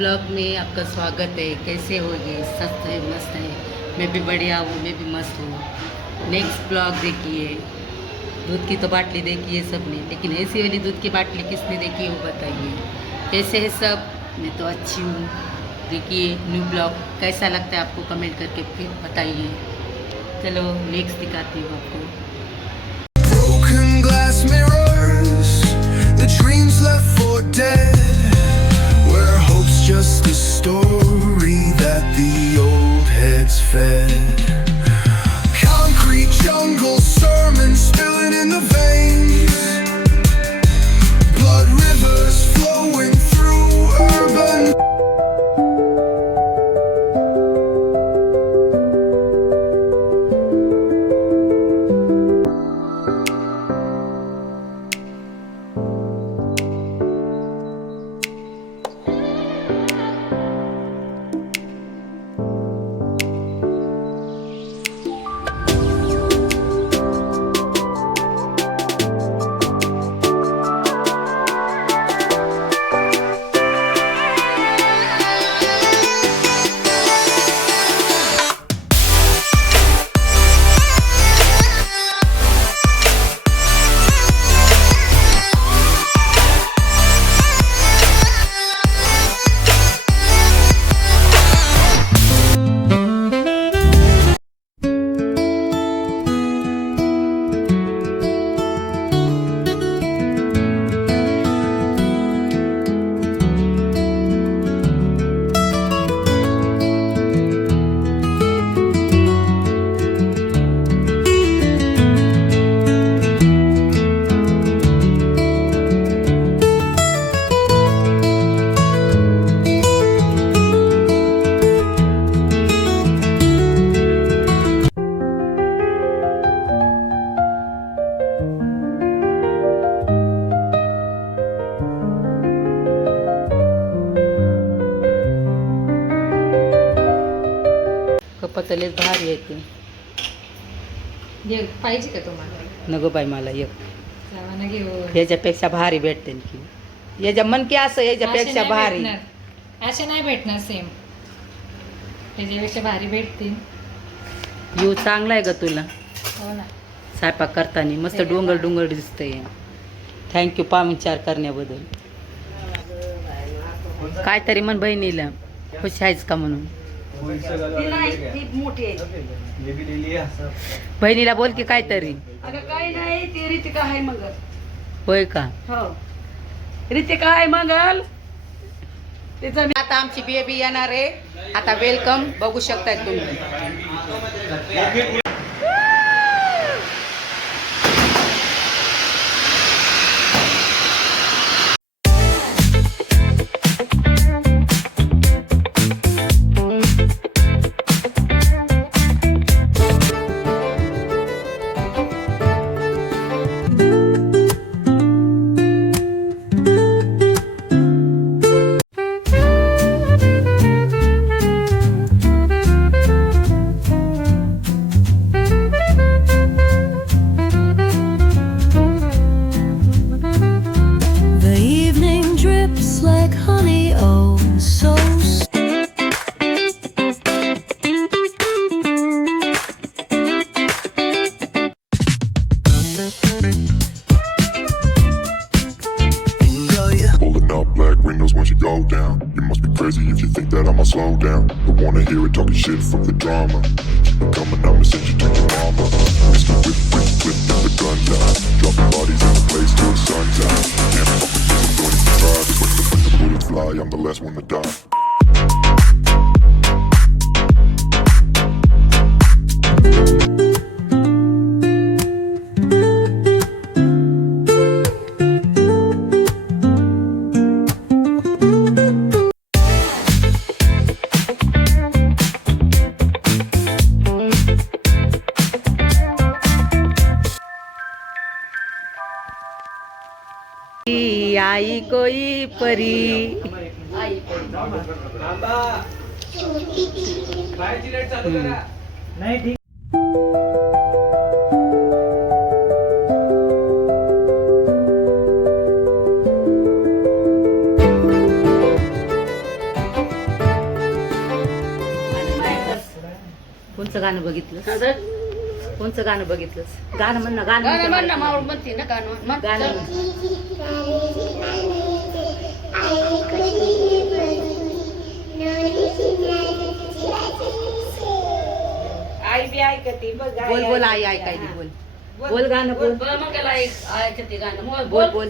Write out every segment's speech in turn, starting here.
Blog में आपका स्वागत है। कैसे हो ये? सस्त है, मस्त है। मैं भी बढ़िया हूँ, मैं भी मस्त हूँ। नेक्स्ट ब्लॉग देखिए। दूध की तो बाटली देखी है सबने, लेकिन ऐसी वाली दूध की बाटली किसने देखी है वो बताइए। कैसे है सब? मैं तो अच्छी हूँ। देखिए न्यू ब्लॉग कैसा लगता है आपको, कमेंट करके फिर बताइए। चलो नेक्स्ट दिखाती हूँ आपको। Broken glass mirrors, the dreams left for dead, where hope's just a story that the old heads fed. Concrete jungle sermons spilling in the veins, blood rivers flowing through urban. कपातलेच भारी येते. ये पाहिजे का तुम्हाला? नको बाई मला एक. जावा ना घेऊन. याच्यापेक्षा भारी भेटते की. याच्या मन की असं याच्यापेक्षा भारी. असे नाही भेटणार सेम. त्याच्यापेक्षा भारी भेटतील. यू चांगला आहे ग तुला. हो ना. स्वयंपाक करताना मस्त डोंगर डोंगर दिसतंय. थँक्यू पाहुणचार करण्याबद्दल. काहीतरी म्हण बहिणीला खुश आहेस का म्हणून. बहिणीला बोल की काहीतरी. काही नाही, ती रितिका आहे मंगल. होय का? हो, रितिका आहे मंगल. तिचं आता आमची बेबी येणार आहे. आता वेलकम बघू शकताय तुम्ही. The evening drips like honey, oh so Pulling up black windows once you go down. You must be crazy if you think that I'ma slow down. Don't wanna hear it talking shit from the drama. Keep it coming, I'ma send you to your mama. Mr. Whip, whip, whip, get the guns out. Dropping bodies in the place till the sun's out. Can't fuck with this, I'm going to try. Cause when the bullets fly, I'm the last one to die. आई कोई परी. कोणचं गाणं बघितलं आता कोणचं गाणं बघितलंस गाणं म्हण ना गाणं गाणं म्हणते म्हण ना, मला. मावळ म्हणते ना गाणं म्हण. गाणं म्हण. आई बी ऐकते बघ. बोल बोल आई ऐकायली बोल बोल गाणं बोल बोल मंगला ऐकते गाणं बोल बोल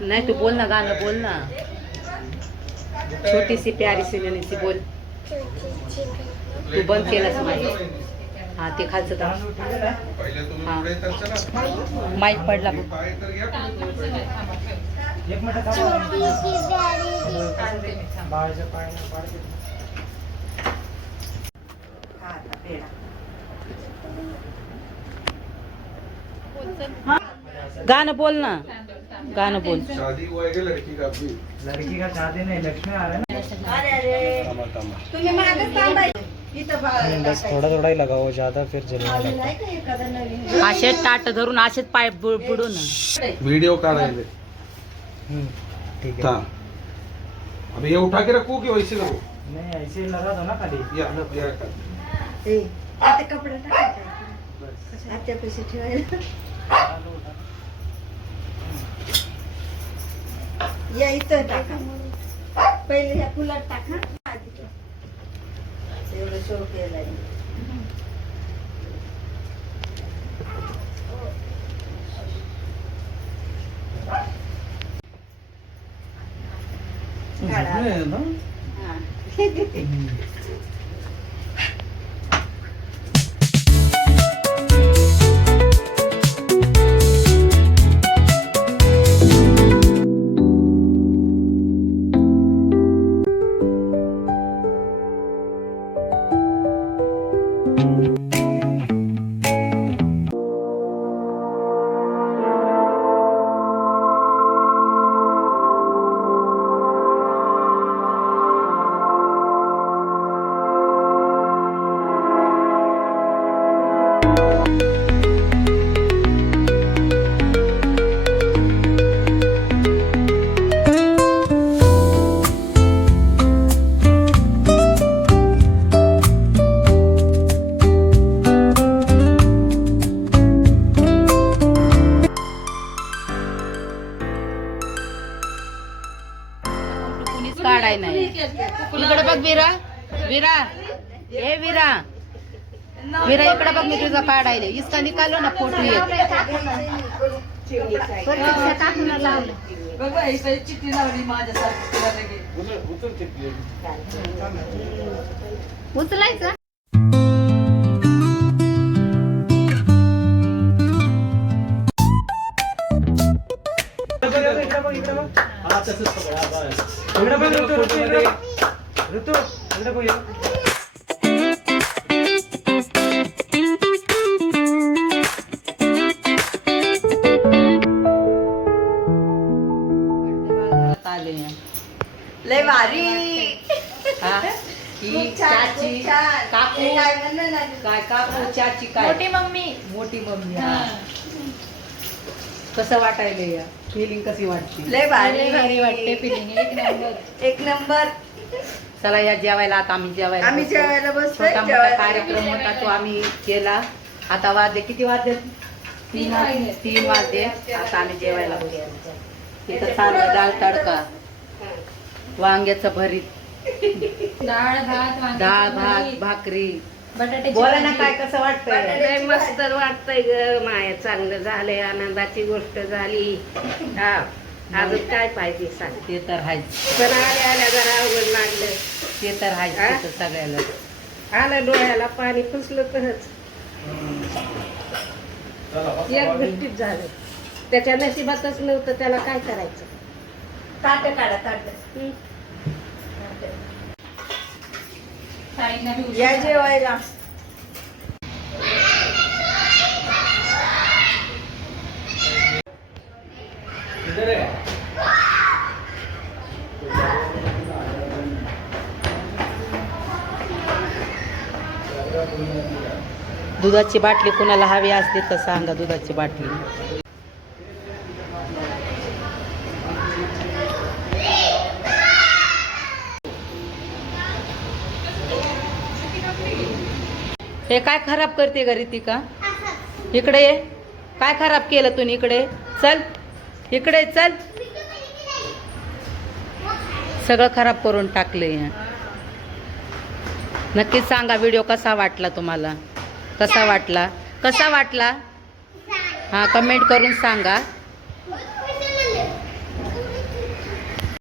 नाही तू बोल ना गाणं बोल ना छोटी सी प्यारी सी नन्ही सी बोल तू बंद केलंस माईक हा ते खालचं तर हा माईक पडला बघ. गाणं बोल ना गाणं बोल शादी हुआ है क्या लड़की का अभी? लड़की का शादी नहीं लक्ष्मी आ रहा है ना बस थोड़ा थोड़ा ही लगाओ ज्यादा फिर जलने लगता है। असेच ताट धरून असेच पाय बुडून वीडियो का रहे थे ठीक था है अभी ये उठा के रखो कि वैसे करो नहीं ऐसे ही लगा दो ना खाली या आता कपडा टाकायचा आता पैसे ठेवायला या इथं टाका पहिले ह्या फुलात टाका एवढं शो केलाय कुणीच काढाय नाही इकडे बघ विरा विरा ए विरा विरा इकडे बघ मी तुझा काढायला इसका निकालो ना फोटो बघ बाई, इथं चिठ्ठी लावली माझ्यासारखी तुला लगेच. उचलायचं आले लय भारी हा ही चाची काकू काय काकू चाची काय मोठी मम्मी मोठी मम्मी हा. कसं वाटायला या फिलिंग कशी वाटते लय भारी भारी वाटते फिलिंग एक नंबर एक नंबर चला या जेवायला आता आम्ही जेवायला आम्ही बसलो. जेवायला बसलोय, छोटा मोठा जेवायला कार्यक्रम होता तो आम्ही केला आता वाजले किती वाजले 3 वाजले आता आम्ही जेवायला बसलो इथं चांगलं डाळ तडका वांग्याचं भरीत डाळ भात वांग्याची डाळ भात भाजी, भाकरी बटाट्याची बोला ना भाजी. काय कसं वाटतंय मस्त वाटतंय ग माया चांगलं झालंय आनंदाची गोष्ट झाली हा अजून काय पाहिजे सांग ते तर आहेच पण आल्या आल्या जरा अवघड लागलं ते तर आहेच हा? ते तर सगळ्याला आलं डोळ्याला पाणी फुसलं तरच एक गोष्टीच झालं त्याच्या नशिबातच नव्हतं त्याला काय करायचं ताट काढा ताट ताईंना बी उशीर या झाला. जेवायला दुधाची बाटली कुणाला हवी असते तर सांगा दुधाची बाटली हे काय खराब करते घरी ती का? इकडे ये. काय खराब केलं तू? इकडे चल, इकडे चल. सगळं खराब करून टाकले. नक्कीच सांगा व्हिडिओ कसा वाटला तुम्हाला. कसा वाटला? हां, कमेंट करून सांगा.